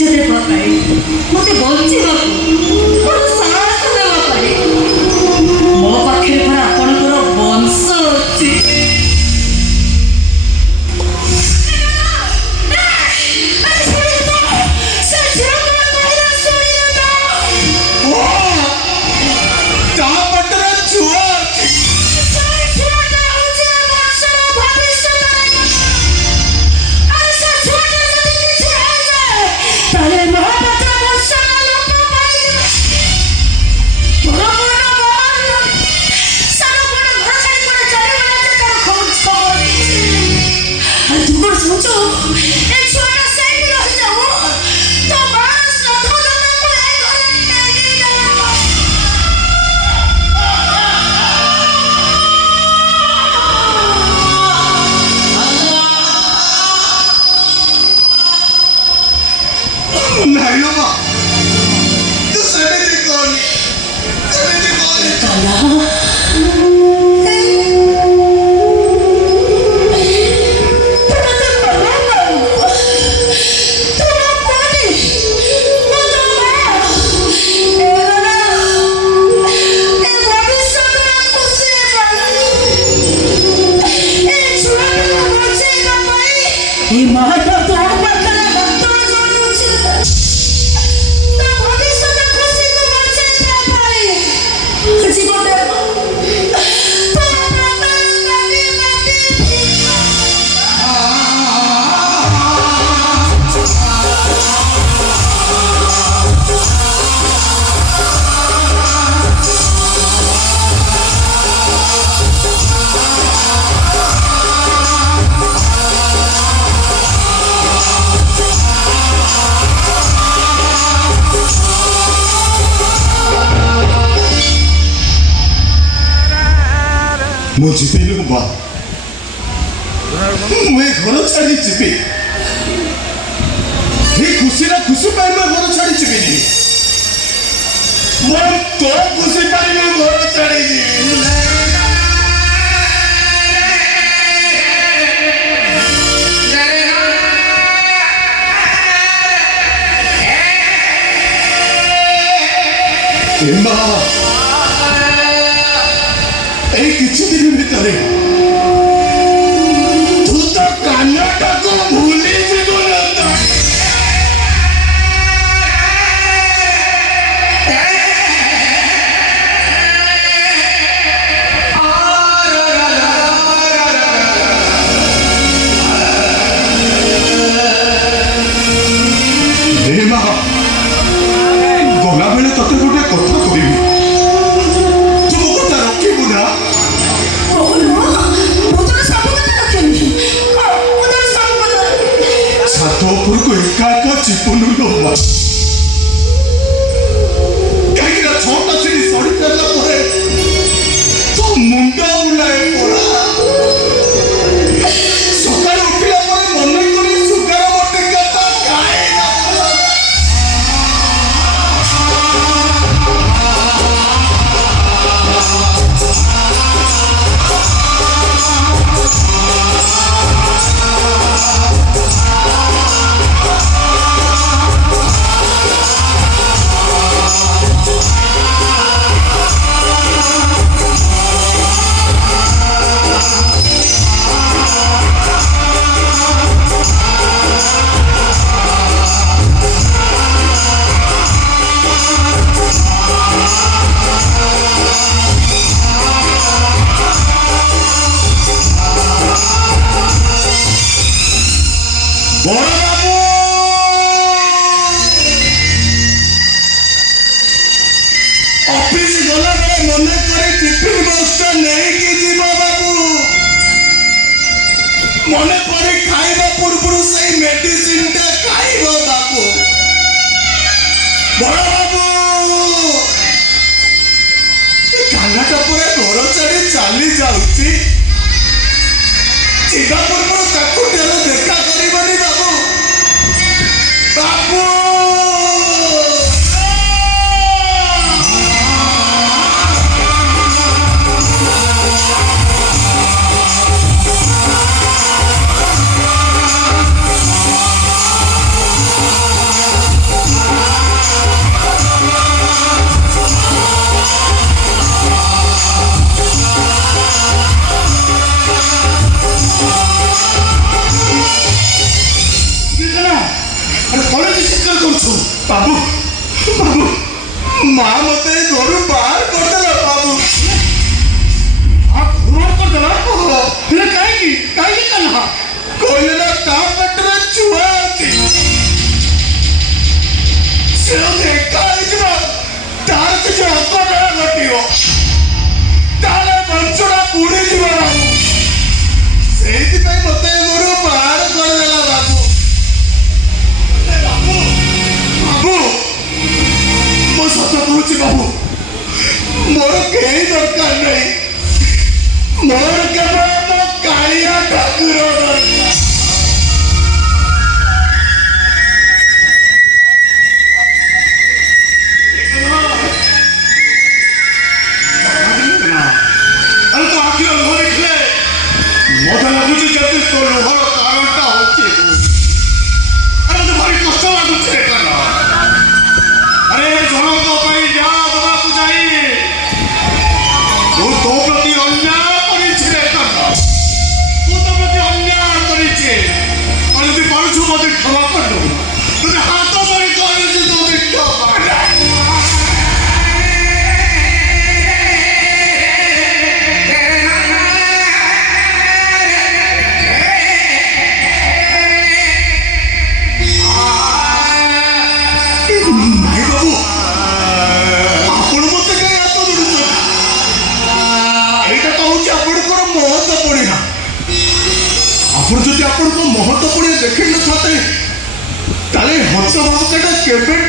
ସାହାଯ୍ୟ ଦେବା ପାଇଁ, ମୋତେ ବଞ୍ଚିବାକୁ ମୋର ସାହସ ଦେବା ପାଇଁ ମୋ ପାଖରେ ପରା ଆପଣଙ୍କର ବଂଶ ଅଛି। ମୁଁ ଯିବିନି ମା, ମୁଁ ଏ ଘର ଛାଡ଼ି ଯିବି। ଏ ଖୁସିର ଖୁସି ପାଇଁ ମୁଁ ଘର ଛାଡ଼ି ଯିବିନି। ମୁଁ ତୋ ଖୁସି ପାଇଁ ମୁଁ ଘର ଛାଡ଼ି ଯିବି। ମା, এই কিছুদিন ভিতরে তুই তো কান্নাটাকে ভুলে যাব না। গলাবেলে তোতে গোটে কথা কইবি, তু কথা রখিবু না। ছাদ উপরକୁ ଏକା ଏକା ଚିପୁନୁ ଲୋ। କାହିଁକିନା ଛଅଟା ସିଡ଼ି ସଢି ସାରିଲା ପରେ ତୋ ମୁଣ୍ଡ ବୁଲାଏ ପରା। ସକାଳୁ ଉଠିଲା ପରେ ମନେ କରି ସୁଗାର ବଟିକା ତା ଖାଏ ନା। অফিস গলাবেলে মনে করে টিফিন বক্সটা নেইকি যাব বাবু। মনে করে খাইবা পূর্বରୁ সেই মেডিসিনটা খাইব বাবু। বড় বাবু কান্নাটা পরে ঘর ছাড়ি চালি যাଉଛି। ଯିବା ପୂର୍ବରୁ ତାକୁ ଟିକେ ଦେଖା କରିବନି ବାବୁ। ବାବୁ କରୁଛୁ ବାବୁ ବାବୁ ମା ମତେ ଏ ଘରୁ ବାହାର କରିଦେଲା ବାବୁ ଘର କରିଦେଲା ଓହୋ, ହେଲେ କାହିଁକି କାହିଁକି କଲା କହିଲେ ନା ତା ପେଟରେ ଛୁଆ ଅଛି ସେ ଯଦି ଏକା ହେଇଯିବ ତାର କିଛି ଅଘଟଣ ଘଟିବ ତାହେଲେ ବଂଶଟା ବୁଡ଼ିଯିବ ବାବୁ ସେଇଥିପାଇଁ ମତେ ଏ ଘରୁ ବାହାର କରିଦେଲା ବାବୁ ବାବୁ ବାବୁ ମୁଁ ସତ କହୁଛି ବାବୁ ମୋର କେହି ଦରକାର ନାହିଁ ମୋର କେବଳ ମୋ କାଳିଆ ଠାକୁର ଦରକାର ଆରେ ତ ଆଖିର ଲୁହ ଦେଖିଲେ ମତେ ଲାଗୁଛି ଯେମିତି ତୋ ଲୁହର କାରଣଟା ହଉଛି ଆରେ ମତେ ଭାରି କଷ୍ଟ ଲାଗୁଛି ରେ କାନ ଆରେ ଜଣଙ୍କ ପାଇଁ ଯାହା ଦେବାକୁ ଯାଇ ମୁଁ ତୋ ପ୍ରତି ଅନ୍ୟାୟ କରିଛି ରେ କାନ ମୁଁ ତୋ ପ୍ରତି ଅନ୍ୟାୟ କରିଛି ଆଉ ଯଦି ପାରୁଛୁ ମତେ କ୍ଷମା କରିଦେବୁ ଯଦି ହାତ ଧରି କରିଛି ତୋ କ୍ଷମା ନାଇଁ ବାବୁ ଆପଣ ମତେ କାହିଁ ହାତ ଧରୁଛନ୍ତି ଏଇଟା ତ ହଉଛି ଆପଣଙ୍କର ମହତ୍ଵ ପଡ଼ିଆ ଆପଣ ଯଦି ଆପଣଙ୍କ ମହତ୍ଵ ପଡ଼ିଆ ଦେଖେଇ ନଥାନ୍ତେ ତାହେଲେ ହତ ଭାବଟା କେବେ